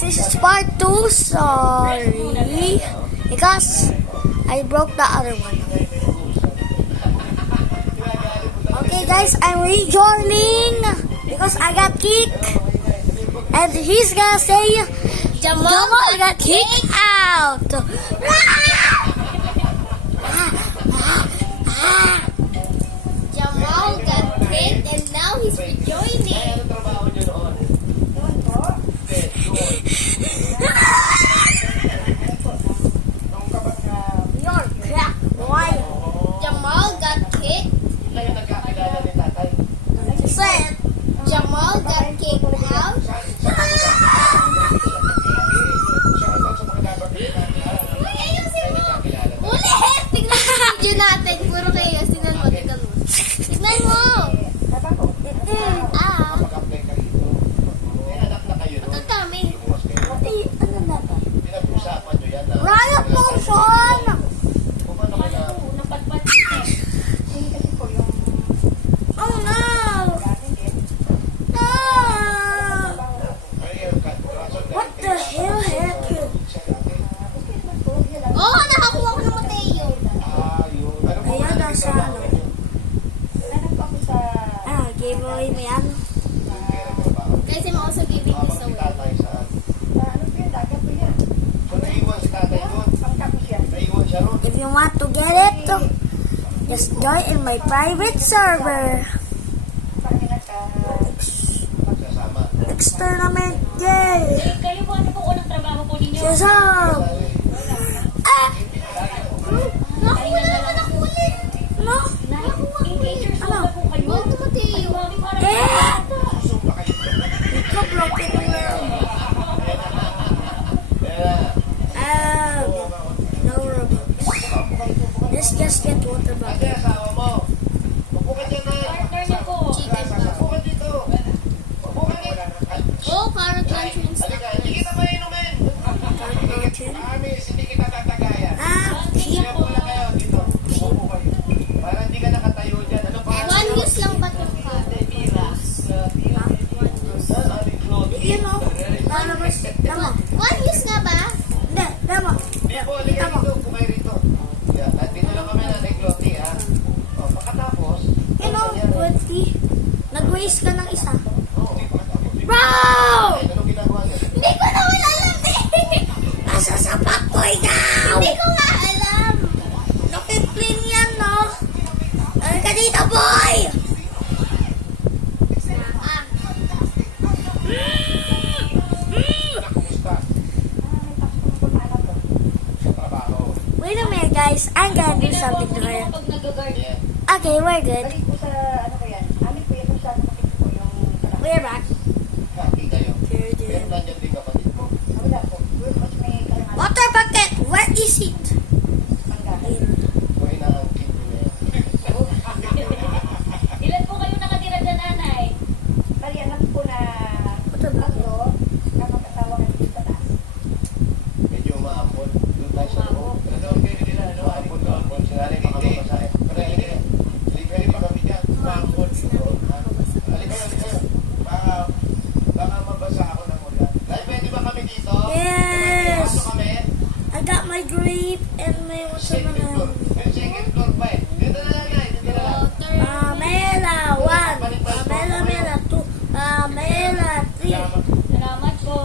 guys, this is part 2. Sorry. Because I broke the other one. Okay guys, I'm rejoining because I got kicked. And he's gonna say Jamal got kicked out. Jamal got kicked and now he's rejoining. You're crap, boy. Jamal got kicked. Said Jamal got kicked out. Uy, ayusin mo. Ulit! Tignan mo yung video natin. Puro kayo. Tignan mo, tignan mo. Tignan mo. Ang dami. ano na ba? Riot motion! Oh no! No! What the hell happened? Oh, nakakuha ko ng Mateo. Ayan, nasa ano. Giveaway mo yan. Guys, I'm also giving this away. If you want to get it, just join in my private server. Next tournament, yay! Kayo po, ano po unang trabaho po ninyo? Shazam! Ah! Nakakuha na naman ako ulit. No? Teenagers Ano? na po kayo. Huwag na Mateo. Eh! Ikaw, broken mo na. No Robux. Let's just get water bucket. Partner niyo po. Chicken ba? Oh, carrot luncheon and snack. One use lang ba itong carrot? You know, lalabas. Tama. One use nga ba? Hindi, tama. Tama. You know, 20. Nag-waste ka ng isa. Bro! Hindi ko naman alam eh. Nasa sapat ko ikaw! Hindi ko nga alam. Nakipin yan, no? Ano ka dito, boy? Ah, Wait a minute, guys. I'm gonna do something to her. Pag nag-guard. Okay, we're good. We're back. Water bucket, where is it? Ilan po kayo nakatira dyan, nanay? Water bucket. Yes! I got my grape and my watermelon. Pamela 1, Pamela 2, Pamela 3. Salamat po.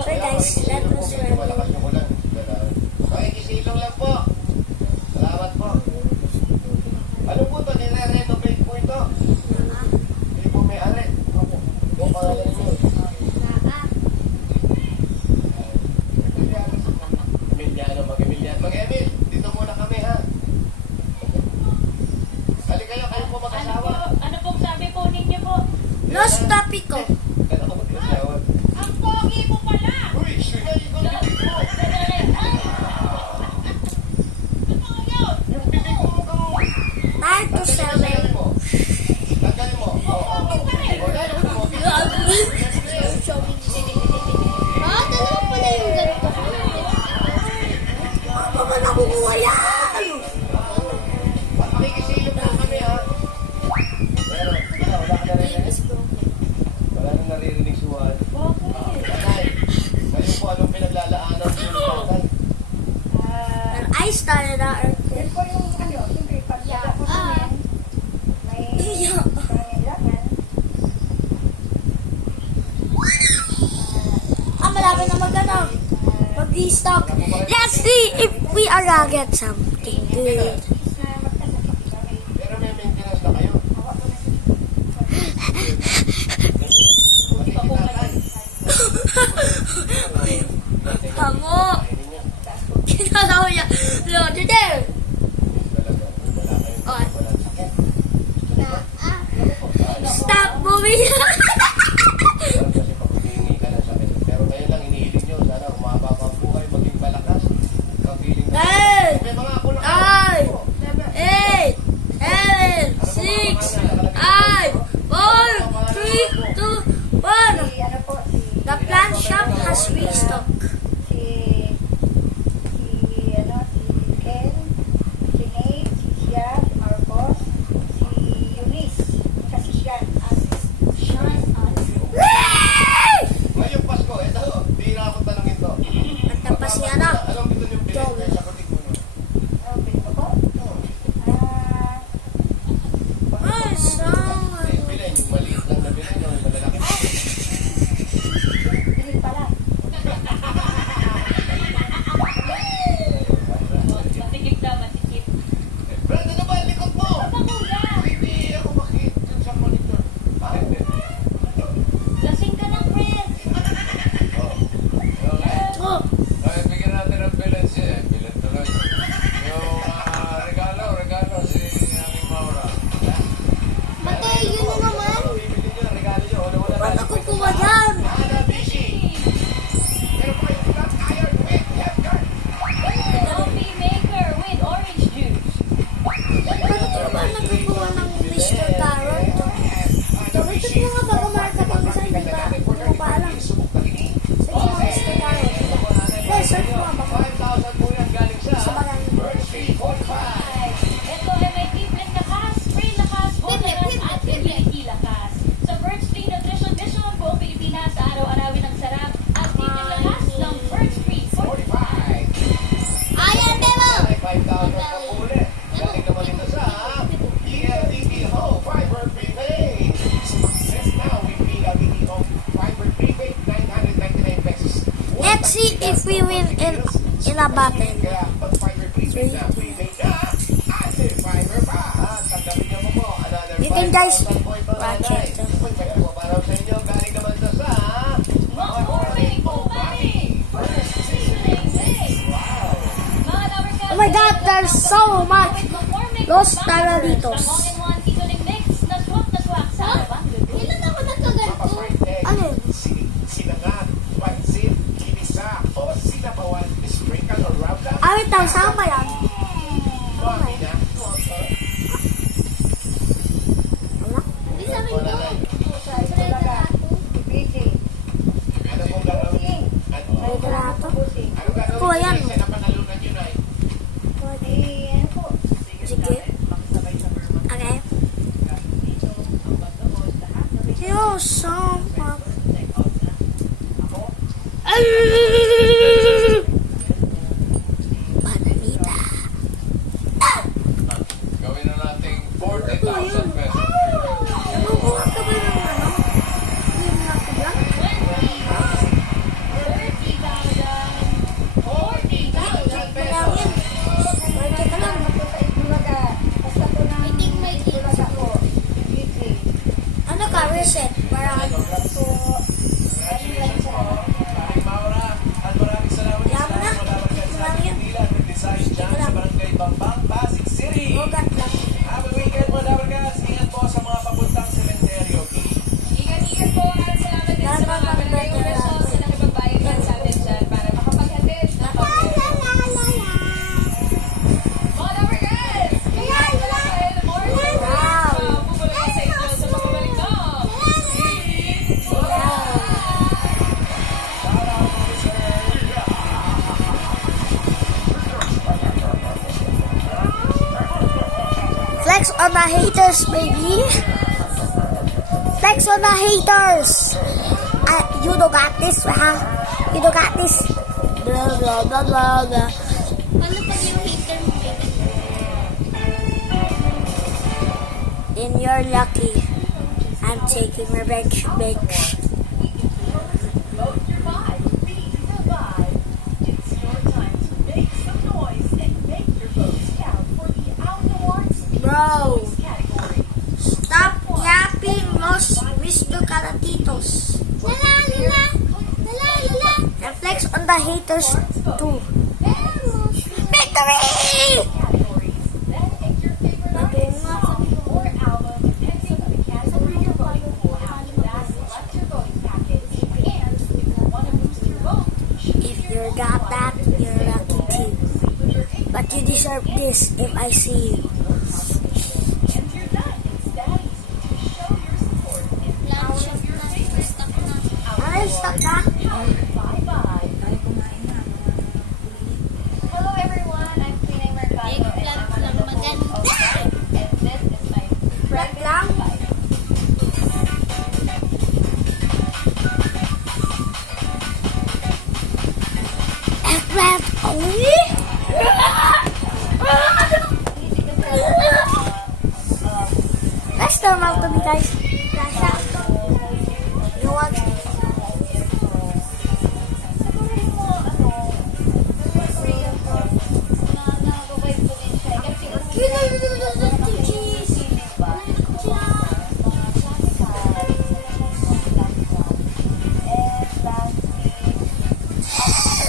So guys, that was ready. Pakikisilong lang po. Salamat po. Ano po ito? Nire-renovate po ito. Hindi po may ari. Opo. Yung pangalan niyo. Emiliano, mag-Emiliano. Mag-Emil, dito muna kami ha. Kali kayo po mag-asawa. Ano pong sabi po ninyo po? Los Tapico. Kaya ako mag-asawa. Ang pogi mo pala! Uy, sure. Ikaw, tayo na earthquake. Yan po yung ano, siyempre, pag tapos Ah. namin, may pangailangan. Malapit na mag-restock. Let's see if we are gonna get something good. Pero may maintenance na kayo. Tamo. Kinalaw niya. Lord, there. Oh. Stop moving. Kasi pag humingi ka ng sakit. Pero ngayon lang inihiling nyo. Sana umaba pa ang buhay, maging malakas. Kapiling na. Nine, May mga ako na. 8, 7, 6, 5, 4, 3, 2, 1. Si ano po, si The plant shop has restock. si ano, si Ken, si Nate, si Sia, si Marcos, si Eunice, kasi siya, Ngayong Pasko, ito. Bira akong tanongin to. Nagtapas niya na. Anong gusto nyo bilhin sa kapatid mo? ano, pinto ko? Ay, saan? Bilhin, yung maliit lang na bilhin, yung malalaki. Pilit pala. Matikip na, matikip. Brad, ano ba? Likod mo! Hindi ako makita sa monitor. Lasing ka ng friend. Oh, Ay, bigyan natin ng bilan siya. Bilan tuloy. Yung regalo si aming Maura. Matay, yun na naman. Bibili nyo, regalo nyo. Wala ba't ako kuha dyan? Coffee maker with orange juice. Ba't ako ba nagkukuha ng Mr. Carrot? Gawin ko mga bago marka pang isa, hindi ba? Hindi ko pa alam. Sige mga Mr. Carrot. Yes, search mo nga baka. 5,000 po yan galing sa Sa marami. Ito ay may Piplit lakas, free lakas, bonus at Piplit lakas. Sa Birch Tree Nutrition Vision ang buong Pilipinas sa araw-arawin ng sarap at Piplit lakas ng Birch Tree. 45. Ayan, Bebo. Ay, 5,000 na po ulit. Galing naman ito sa PLDT Home Fiber Prepaid. Success now with PLDT Home Fiber Prepaid, 999 pesos. Let's see if we win in a battle. Kaya pag fiber prepaid na, prepaid na, active fiber pa. Tanggapin niyo po, another You can guys 5,000 po ito, watch nanay. it. Uy, may kuha pa raw sa inyo. Galing naman ito sa McCormick Umami! First seasoning mix! Mga Lovercats, Oh my God, there's so much. with McCormick Los Umami Taraditos. First, ang all-in-one seasoning mix na swak sa Alabang Luto. Ilan ako nagkaganto? Ano yun? Sinangag, pansit, kinisa, o sinabawan, sprinkle or rub lang. Awit lang, saan ba yan? Mami na. Hindi sa akin to. Sa Italaga, si BJ, Ano pong gagawin? Busing, May galato. Busing, Ano gagawin? Kuha yan. Kasi napanalunan yun ay. ano po, Sige. Okay. Yo, sumpa. Bananita. Gawin na nating 40,000 pesos. Nakukuha ka ba ng ano? Yung nakablang? 40,000 Wala yan. Pwede ka lang. po sa Italaga, basta po ng May king. Italaga po, si BJ, Ano ka? Reset. Para ano? po, Congratulations po. Aming Maura. At maraming salamat Yaman sa na. mga Lovercats sa Yaman yan. Manila at nag-design dyan sa Barangay Bambang, Pasig City. Ugat lang. Happy weekend mga Lovercats. Ingat po sa mga papuntang sementeryo. Ingat-ingat po at salamat din sa mga barangay officials na nakipagbayad lang sa atin dyan para makapaghatid ng pagkakas. Mga Lovercats! Ingat na lang kayo ng morning! Wow. Pupulit sa inyo sa pagbabalik ko! Flex on the haters, baby. Flex on the haters. You don't got this, huh? You don't got this. Blah, blah, blah, blah, blah. Paano pag yung hater mo And you're lucky. I'm taking revenge, bitch. Vote your vibe. Be the vibe. It's your time to make some noise and make your votes count for the Out Awards Bro, category. stop yapping los Mr. Caratitos. And flex on the haters too. Victory! Categories. Then pick your favorite artist, song, or album, depending on the category you're voting for. After that, select your voting package. And if you want to boost your vote, If you got that, you're lucky too. But you deserve this if I see you. and you're done. It's that easy to show your support in our of your favorite Ay, stop na. Bye-bye. Hello everyone, I'm Pinay Mercado and Eggplant I'm lang on the maganda. host of Vibe, and this is my private lang? life. Eggplant only? That's normal to me, guys. You want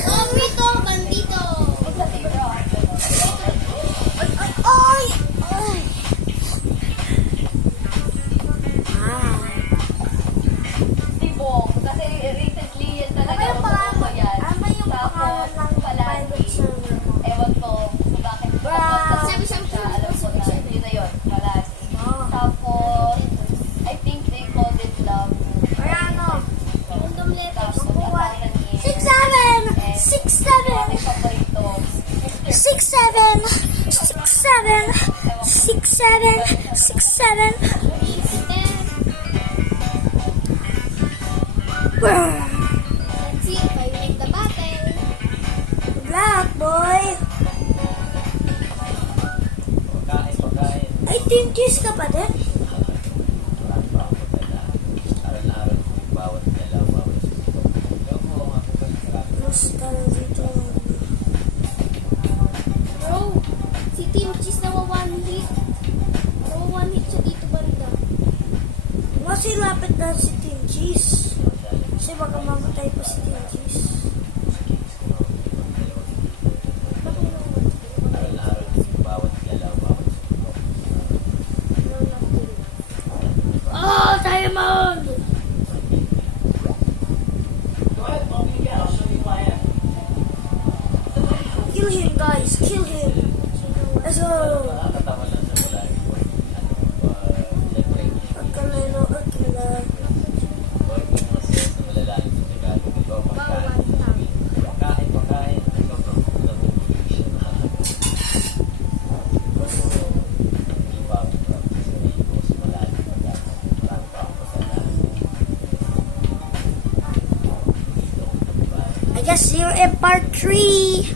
Bandito, bandito. Ay! Ay! Ah. Tibong, kasi recently yan talaga Ano yung pangalan? ako yan. Ano ba yung pangalan Tapos, ng palagi, private server mo? ewan ko kung bakit Wow. siya, alam ko na, yun na yun, palagi. Oh. Tapos, I think they called it love. Kaya ano? Random letters. Tapos, nagkakaroon niya. 6, 7! 6, 7! May paborito. 6, 7! 6, 7! 6, 7! 6, 7! Let's see if I win the battle. Black boy! Ay, Team Cheese ka pa din? Gusto dito. Bro, si Team Cheese nawa one hit. Nawa one hit siya dito banda. Kasi lapit na si Team Cheese. Kasi baka mamatay pa si Team Cheese. Oh, Diamond! Kill him, guys. Kill him. Let's go. Agkalay. I guess you're in part 3.